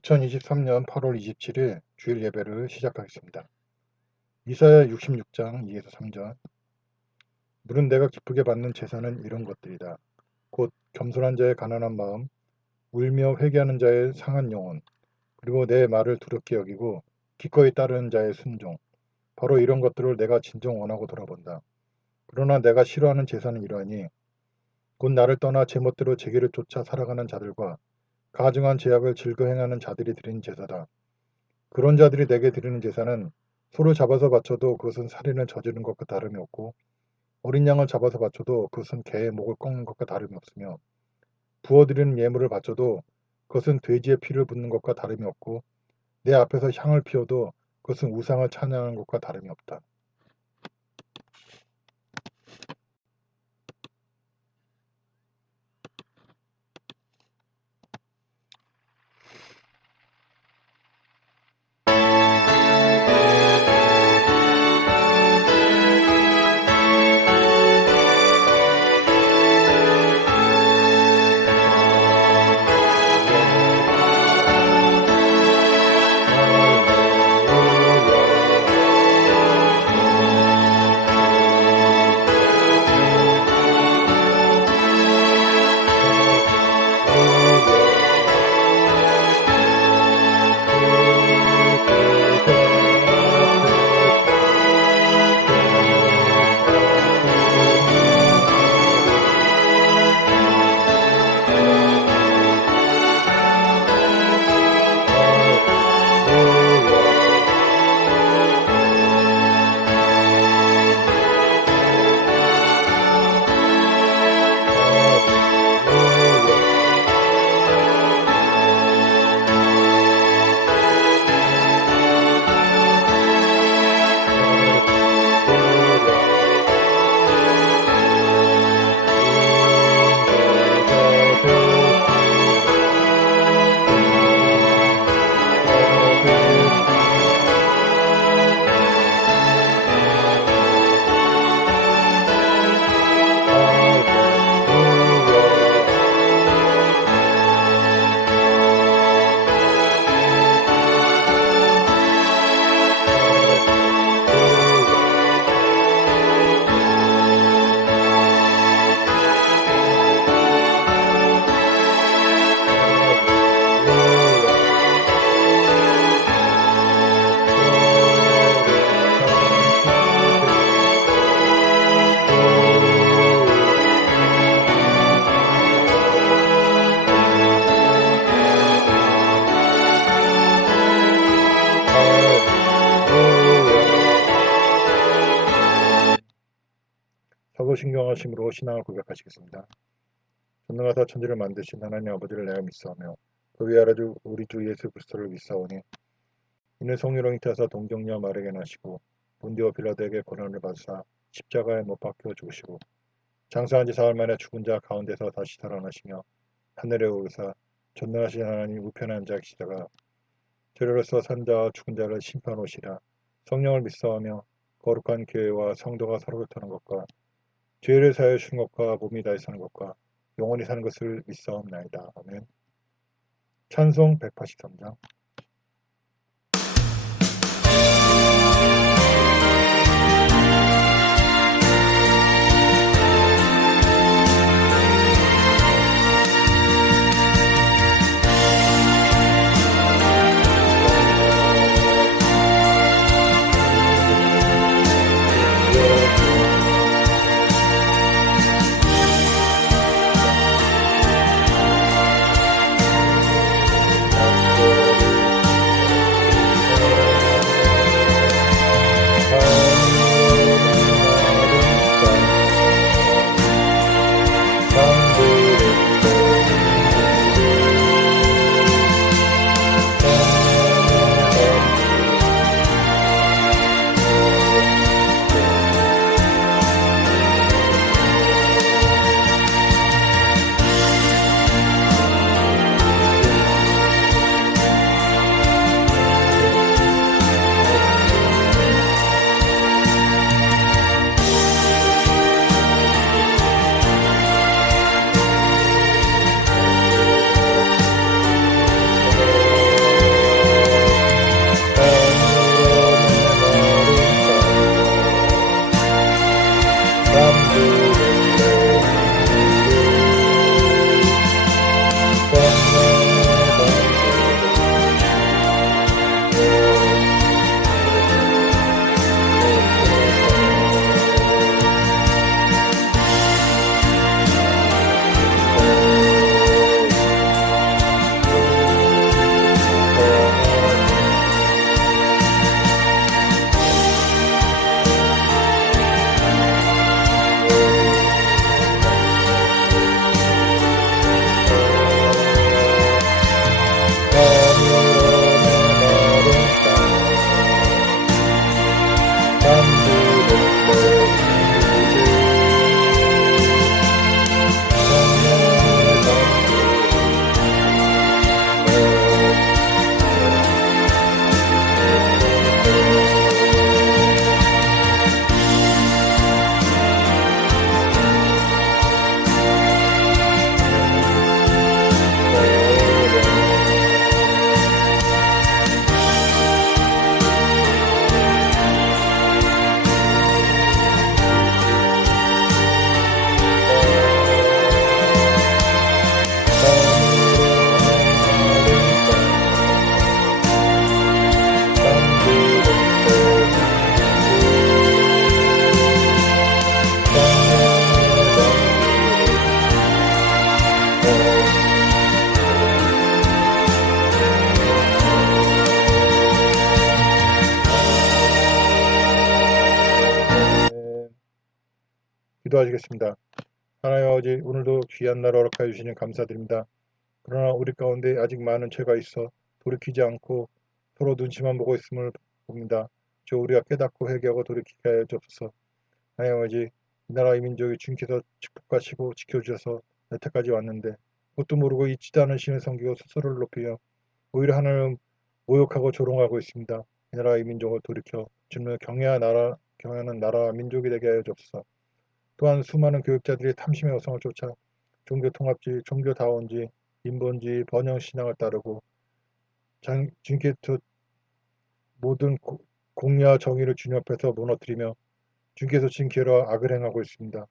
2023년 8월 27일 주일 예배를 시작하겠습니다. 이사야 66장 2에서 3절. 물은 내가 기쁘게 받는 제사는 이런 것들이다. 곧 겸손한 자의 가난한 마음, 울며 회개하는 자의 상한 영혼, 그리고 내 말을 두렵게 여기고 기꺼이 따르는 자의 순종. 바로 이런 것들을 내가 진정 원하고 돌아본다. 그러나 내가 싫어하는 제사는 이러하니 곧 나를 떠나 제멋대로 제 길을 쫓아 살아가는 자들과 가증한 죄악을 즐거 행하는 자들이 드리는 제사다. 그런 자들이 내게 드리는 제사는 소를 잡아서 바쳐도 그것은 살인을 저지른 것과 다름이 없고 어린 양을 잡아서 바쳐도 그것은 개의 목을 꺾는 것과 다름이 없으며 부어드리는 예물을 바쳐도 그것은 돼지의 피를 붓는 것과 다름이 없고 내 앞에서 향을 피워도 그것은 우상을 찬양하는 것과 다름이 없다. 사도신경하심으로 신앙을 고백하시겠습니다. 전능하사 천지를 만드신 하나님 아버지를 내가 믿사오며 그 위에 아래주 우리 주 예수 그리스도를 믿사오니 이는 성령으로 잉태하사 동정녀 마리아에게 나시고 본디오 빌라도에게 고난을 받으사 십자가에 못 박혀 죽으시고 장사한 지 사흘 만에 죽은 자 가운데서 다시 살아나시며 하늘에 오르사 전능하신 하나님 우편에 앉아 계시다가 저리로서 산 자와 죽은 자를 심판하시라. 성령을 믿사오며 거룩한 교회와 성도가 서로 교통하는 것과 죄를 사하여 주신 것과 몸이 다시 사는 것과 영원히 사는 것을 믿사옵나이다. 아멘. 찬송 183장. 기도하시겠습니다. 하나님 아버지, 오늘도 귀한 날 허락하여 주시니 감사드립니다. 그러나 우리 가운데 아직 많은 죄가 있어 돌이키지 않고 서로 눈치만 보고 있음을 봅니다. 저 우리가 깨닫고 회개하고 돌이키게 하여 주옵소서. 하나님 아버지, 이 나라 이 민족이 주님께서 축복하시고 지켜주셔서 여태까지 왔는데 뭣도 모르고 잊지도 않으시는 섬기고 스스로를 높이며 오히려 하나님을 모욕하고 조롱하고 있습니다. 이 나라 이 민족을 돌이켜 주님을 경외하는 나라 민족이 되게 하여 주옵소서. 또한 수많은 교육자들이 탐심의 여성을 쫓아 종교통합주의, 종교다원주의, 인본주의, 번영신앙을 따르고 주님께 모든 공의와 정의를 주님 앞에서 무너뜨리며 주님께서 주신 기회로 악을 행하고 있습니다.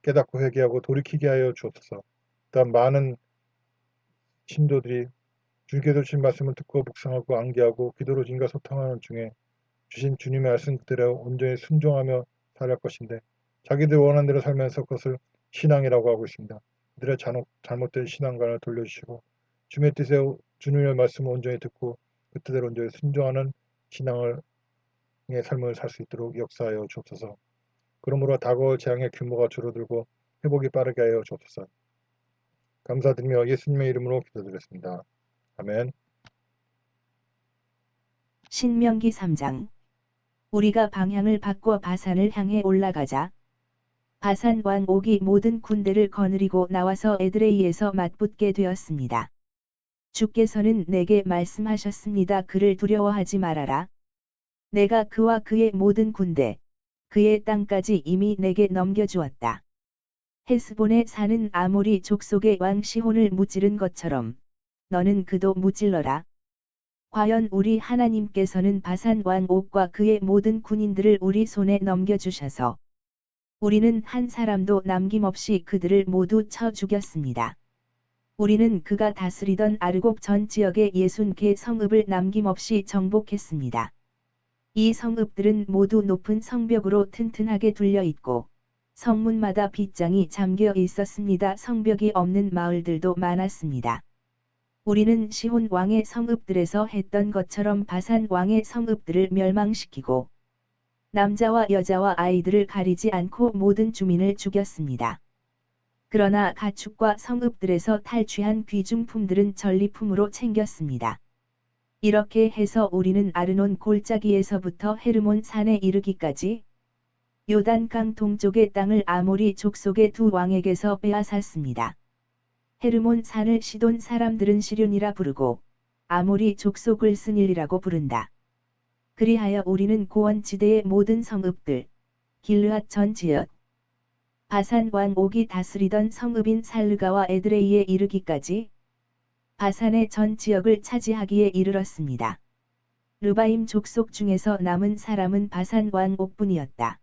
깨닫고 회개하고 돌이키게 하여 주옵소서. 또한 많은 신도들이 주님께서 주신 말씀을 듣고 묵상하고 암기하고 기도로 주님과 소통하는 중에 주신 주님의 말씀 그대로 온전히 순종하며 살아갈 것인데 자기들 원하는 대로 살면서 그것을 신앙이라고 하고 있습니다. 그들의 잘못된 신앙관을 돌려주시고 주님의 뜻에 주님의 말씀을 온전히 듣고 그 뜻대로 온전히 순종하는 신앙의 삶을 살 수 있도록 역사하여 주옵소서. 그러므로 다가올 재앙의 규모가 줄어들고 회복이 빠르게 하여 주옵소서. 감사드리며 예수님의 이름으로 기도드렸습니다. 아멘. 신명기 3장. 우리가 방향을 바꿔 바산을 향해 올라가자. 바산 왕 옥이 모든 군대를 거느리고 나와서 에드레이에서 맞붙게 되었습니다. 주께서는 내게 말씀하셨습니다. 그를 두려워하지 말아라. 내가 그와 그의 모든 군대, 그의 땅까지 이미 내게 넘겨주었다. 헤스본에 사는 아모리 족속의 왕 시혼을 무찌른 것처럼 너는 그도 무찔러라. 과연 우리 하나님께서는 바산 왕 옥과 그의 모든 군인들을 우리 손에 넘겨주셔서 우리는 한 사람도 남김없이 그들을 모두 쳐 죽였습니다. 우리는 그가 다스리던 아르곡 전 지역의 60개 성읍을 남김없이 정복했습니다. 이 성읍들은 모두 높은 성벽으로 튼튼하게 둘려 있고 성문마다 빗장이 잠겨 있었습니다. 성벽이 없는 마을들도 많았습니다. 우리는 시혼 왕의 성읍들에서 했던 것처럼 바산 왕의 성읍들을 멸망시키고 남자와 여자와 아이들을 가리지 않고 모든 주민을 죽였습니다. 그러나 가축과 성읍들에서 탈취한 귀중품들은 전리품으로 챙겼습니다. 이렇게 해서 우리는 아르논 골짜기에서부터 헤르몬 산에 이르기까지 요단강 동쪽의 땅을 아모리 족속의 두 왕에게서 빼앗았습니다. 헤르몬 산을 시돈 사람들은 시륜이라 부르고 아모리 족속을 스닐이라고 부른다. 그리하여 우리는 고원지대의 모든 성읍들, 길르앗 전 지역, 바산 왕 옥이 다스리던 성읍인 살르가와 에드레이에 이르기까지 바산의 전 지역을 차지하기에 이르렀습니다. 르바임 족속 중에서 남은 사람은 바산 왕 옥뿐이었다.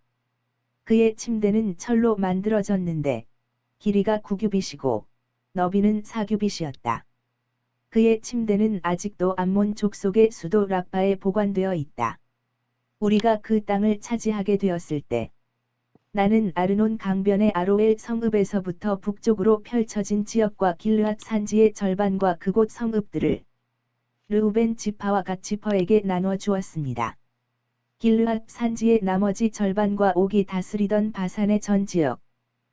그의 침대는 철로 만들어졌는데 길이가 9규빗이고 너비는 4규빗이었다. 그의 침대는 아직도 암몬 족속의 수도 라빠에 보관되어 있다. 우리가 그 땅을 차지하게 되었을 때 나는 아르논 강변의 아로엘 성읍에서부터 북쪽으로 펼쳐진 지역과 길르앗 산지의 절반과 그곳 성읍들을 르우벤 지파와 갓 지파에게 나눠 주었습니다. 길르앗 산지의 나머지 절반과 옥이 다스리던 바산의 전 지역,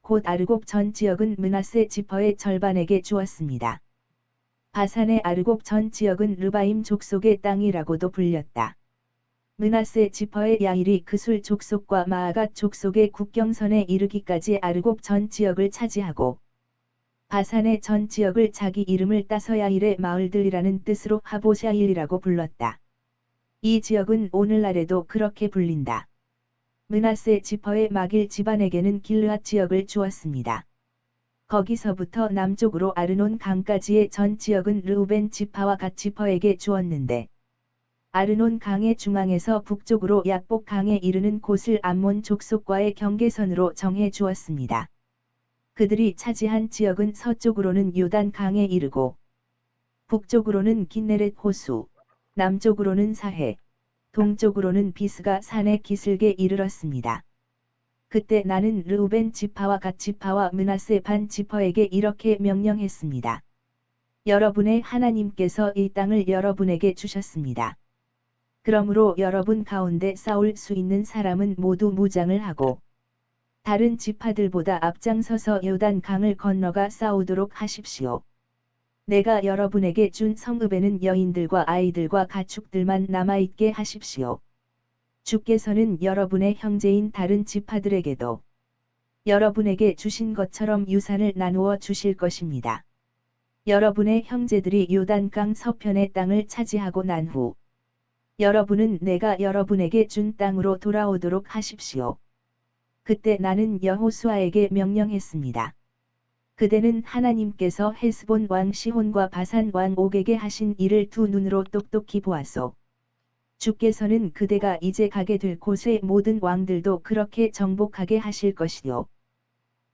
곧 아르곡 전 지역은 므낫세 지파의 절반에게 주었습니다. 바산의 아르곡 전 지역은 르바임 족속의 땅이라고도 불렸다. 므낫세 지파의 야일이 그술 족속과 마아갓 족속의 국경선에 이르기까지 아르곡 전 지역을 차지하고 바산의 전 지역을 자기 이름을 따서 야일의 마을들이라는 뜻으로 하보샤일이라고 불렀다. 이 지역은 오늘날에도 그렇게 불린다. 므낫세 지파의 마길 집안에게는 길르앗 지역을 주었습니다. 거기서부터 남쪽으로 아르논 강까지의 전 지역은 르우벤 지파와 갓 지파에게 주었는데 아르논 강의 중앙에서 북쪽으로 약복 강에 이르는 곳을 암몬 족속과의 경계선으로 정해 주었습니다. 그들이 차지한 지역은 서쪽으로는 요단 강에 이르고 북쪽으로는 긴네렛 호수, 남쪽으로는 사해, 동쪽으로는 비스가 산의 기슭에 이르렀습니다. 그때 나는 르우벤 지파와 갓 지파와 므낫세 반 지파에게 이렇게 명령했습니다. 여러분의 하나님께서 이 땅을 여러분에게 주셨습니다. 그러므로 여러분 가운데 싸울 수 있는 사람은 모두 무장을 하고 다른 지파들보다 앞장서서 요단 강을 건너가 싸우도록 하십시오. 내가 여러분에게 준 성읍에는 여인들과 아이들과 가축들만 남아있게 하십시오. 주께서는 여러분의 형제인 다른 지파들에게도 여러분에게 주신 것처럼 유산을 나누어 주실 것입니다. 여러분의 형제들이 요단강 서편의 땅을 차지하고 난 후 여러분은 내가 여러분에게 준 땅으로 돌아오도록 하십시오. 그때 나는 여호수아에게 명령했습니다. 그대는 하나님께서 헤스본 왕 시혼과 바산 왕 옥에게 하신 일을 두 눈으로 똑똑히 보았소. 주께서는 그대가 이제 가게 될 곳의 모든 왕들도 그렇게 정복하게 하실 것이요.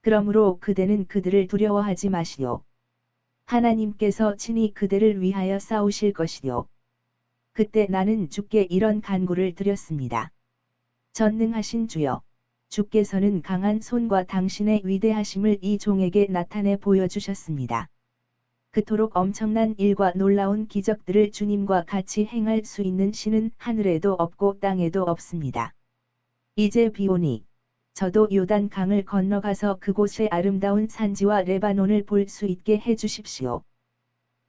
그러므로 그대는 그들을 두려워하지 마시오. 하나님께서 친히 그대를 위하여 싸우실 것이요. 그때 나는 주께 이런 간구를 드렸습니다. 전능하신 주여, 주께서는 강한 손과 당신의 위대하심을 이 종에게 나타내 보여주셨습니다. 그토록 엄청난 일과 놀라운 기적들을 주님과 같이 행할 수 있는 신은 하늘에도 없고 땅에도 없습니다. 이제 비오니 저도 요단 강을 건너가서 그곳의 아름다운 산지와 레바논을 볼 수 있게 해주십시오.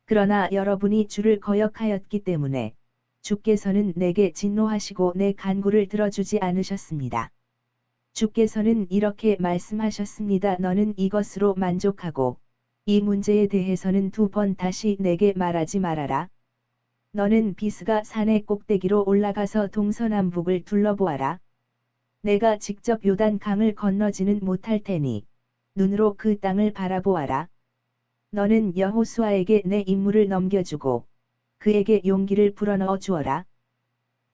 그러나 여러분이 주를 거역하였기 때문에 주께서는 내게 진노하시고 내 간구를 들어주지 않으셨습니다. 주께서는 이렇게 말씀하셨습니다. 너는 이것으로 만족하고 이 문제에 대해서는 두 번 다시 내게 말하지 말아라. 너는 비스가 산의 꼭대기로 올라가서 동서남북을 둘러보아라. 내가 직접 요단 강을 건너지는 못할 테니 눈으로 그 땅을 바라보아라. 너는 여호수아에게 내 임무를 넘겨주고 그에게 용기를 불어넣어 주어라.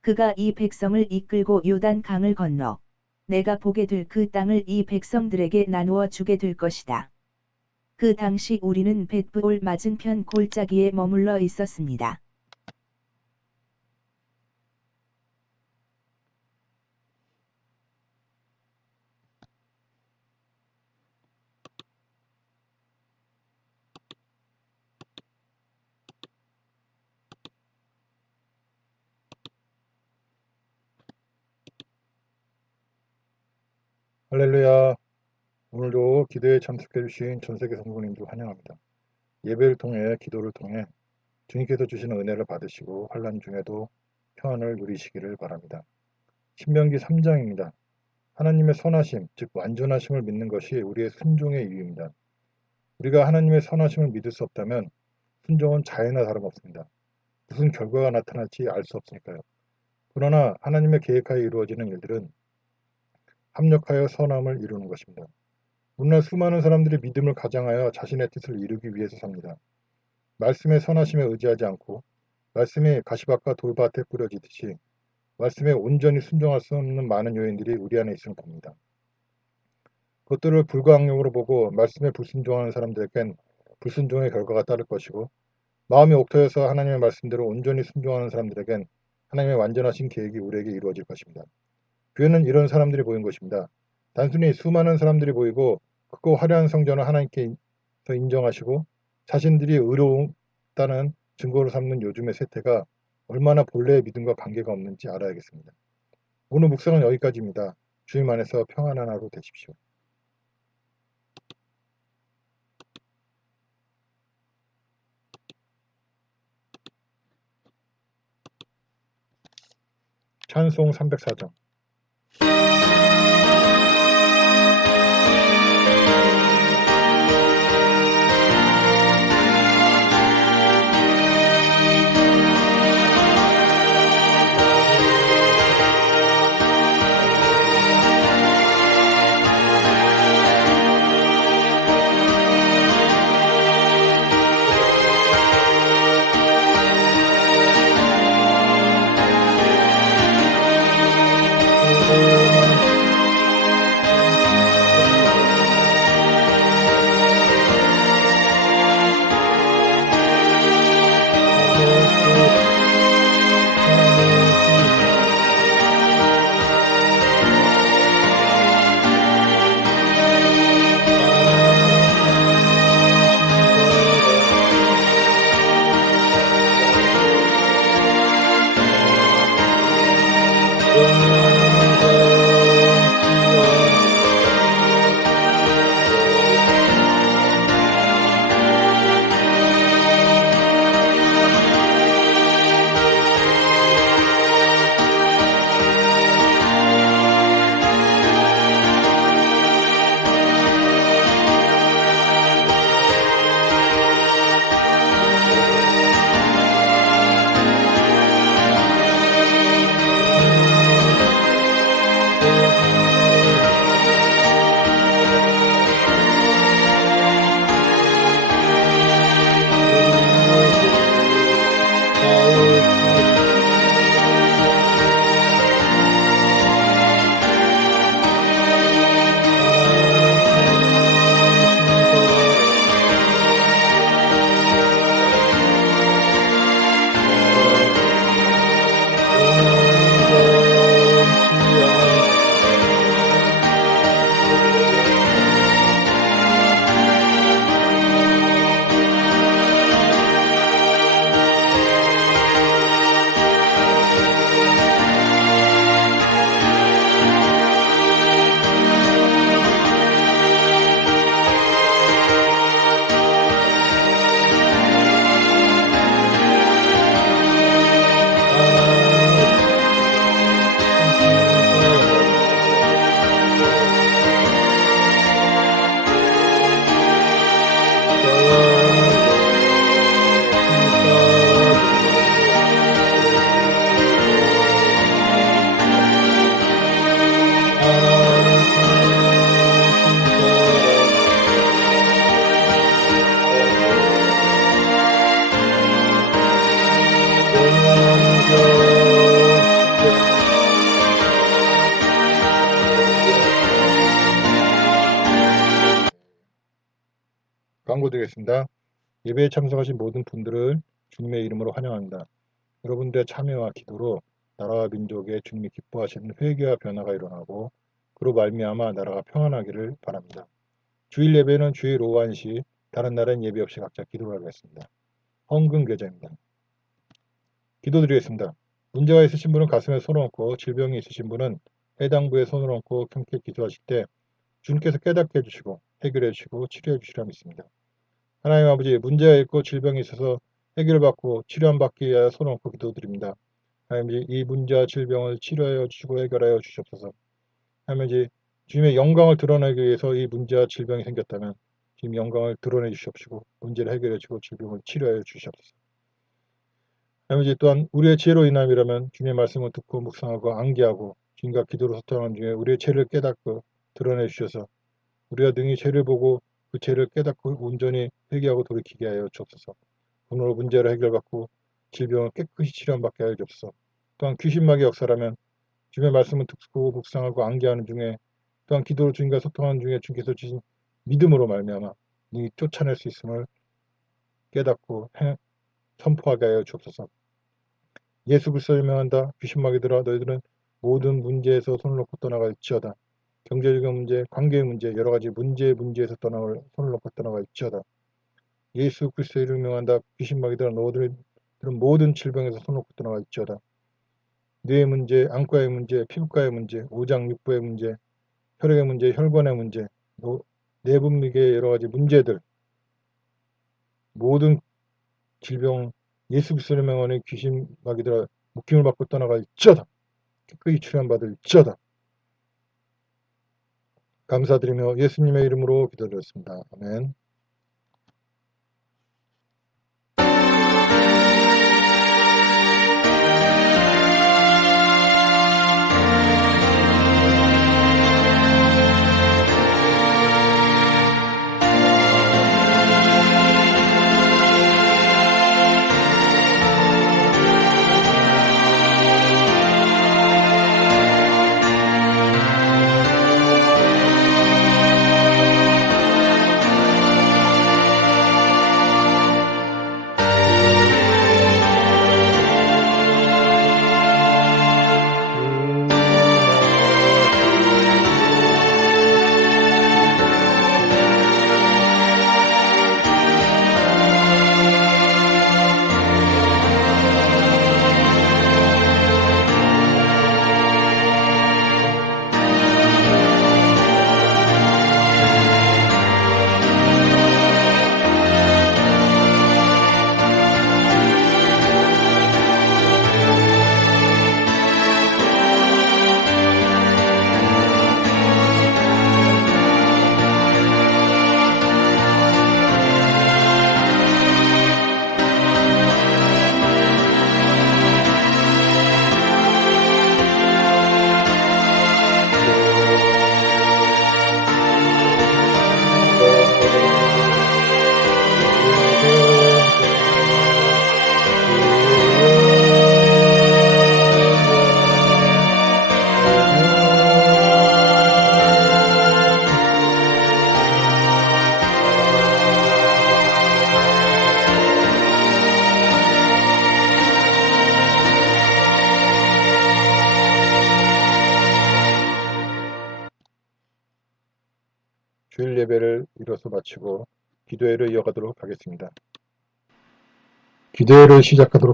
그가 이 백성을 이끌고 요단 강을 건너 내가 보게 될 그 땅을 이 백성들에게 나누어 주게 될 것이다. 그 당시 우리는 벳브올 맞은편 골짜기에 머물러 있었습니다. 할렐루야. 오늘도 기도에 참석해주신 전세계 성도님들 환영합니다. 예배를 통해 기도를 통해 주님께서 주시는 은혜를 받으시고 환난 중에도 평안을 누리시기를 바랍니다. 신명기 3장입니다. 하나님의 선하심, 즉 완전하심을 믿는 것이 우리의 순종의 이유입니다. 우리가 하나님의 선하심을 믿을 수 없다면 순종은 자해나 다름없습니다. 무슨 결과가 나타날지 알 수 없으니까요. 그러나 하나님의 계획하에 이루어지는 일들은 합력하여 선함을 이루는 것입니다. 오늘날 수많은 사람들이 믿음을 가장하여 자신의 뜻을 이루기 위해서 삽니다. 말씀의 선하심에 의지하지 않고 말씀이 가시밭과 돌밭에 뿌려지듯이 말씀에 온전히 순종할 수 없는 많은 요인들이 우리 안에 있음을 봅니다. 그것들을 불가항력으로 보고 말씀에 불순종하는 사람들에겐 불순종의 결과가 따를 것이고 마음이 옥토여서 하나님의 말씀대로 온전히 순종하는 사람들에겐 하나님의 완전하신 계획이 우리에게 이루어질 것입니다. 교회는 이런 사람들이 보인 것입니다. 단순히 수많은 사람들이 보이고 크고 화려한 성전을 하나님께서 인정하시고 자신들이 의로웠다는 증거로 삼는 요즘의 세태가 얼마나 본래의 믿음과 관계가 없는지 알아야겠습니다. 오늘 묵상은 여기까지입니다. 주님 안에서 평안한 하루 되십시오. 찬송 304장. 광고 드리겠습니다. 예배에 참석하신 모든 분들을 주님의 이름으로 환영합니다. 여러분들의 참여와 기도로 나라와 민족의 주님이 기뻐하시는 회개와 변화가 일어나고 그로 말미암아 나라가 평안하기를 바랍니다. 주일 예배는 주일 오후 1시, 다른 날은 예배 없이 각자 기도를 하겠습니다. 헌금 계좌입니다. 기도드리겠습니다. 문제가 있으신 분은 가슴에 손을 얹고 질병이 있으신 분은 해당 부에 손을 얹고 함께 기도하실 때 주님께서 깨닫게 해주시고 해결해 주시고 치료해 주시라 믿습니다. 하나님 아버지, 문제가 있고 질병이 있어서 해결받고 치료받기 위하여 손을 얹고 기도드립니다. 하나님, 이 문제와 질병을 치료하여 주시고 해결하여 주시옵소서. 하나님, 주님의 영광을 드러내기 위해서 이 문제와 질병이 생겼다면 주님 영광을 드러내 주시옵시고 문제를 해결해 주시고 질병을 치료하여 주시옵소서. 하나님, 또한 우리의 죄로 인함이라면 주님의 말씀을 듣고 묵상하고 암기하고 주님과 기도로 소통하는 중에 우리의 죄를 깨닫고 드러내 주셔서 우리가 능히 죄를 보고 그 죄를 깨닫고 온전히 회개하고 돌이키게 하여 주옵소서. 오늘 문제를 해결받고 질병을 깨끗이 치료받게 하여 주옵소서. 또한 귀신마귀 역사라면 주님의 말씀을 듣고 묵상하고 암기하는 중에 또한 기도로 주님과 소통하는 중에 주님께서 주신 믿음으로 말미암아 능히 쫓아낼 수 있음을 깨닫고 선포하게 하여 주옵소서. 예수 그리스도를 명한다. 귀신마귀들아, 너희들은 모든 문제에서 손을 놓고 떠나갈지어다. 경제적인 문제, 관계의 문제, 여러 가지 문제에서 손을 놓고 떠나갈지어다. 예수 그리스도의 이름을 명한다. 귀신마귀들아, 너희들은 모든 질병에서 손을 놓고 떠나갈지어다. 뇌의 문제, 안과의 문제, 피부과의 문제, 오장육부의 문제, 혈액의 문제, 혈관의 문제, 내분비계의 여러 가지 문제들, 모든 질병, 예수 그리스도의 명하는 귀신마귀들아, 묶임을 받고 떠나갈지어다. 깨끗이 치료받을지어다. 감사드리며 예수님의 이름으로 기도드렸습니다. 아멘. 주일 예배를 이로써 마치고 기도회를 이어가도록 하겠습니다. 기도회를 시작하도록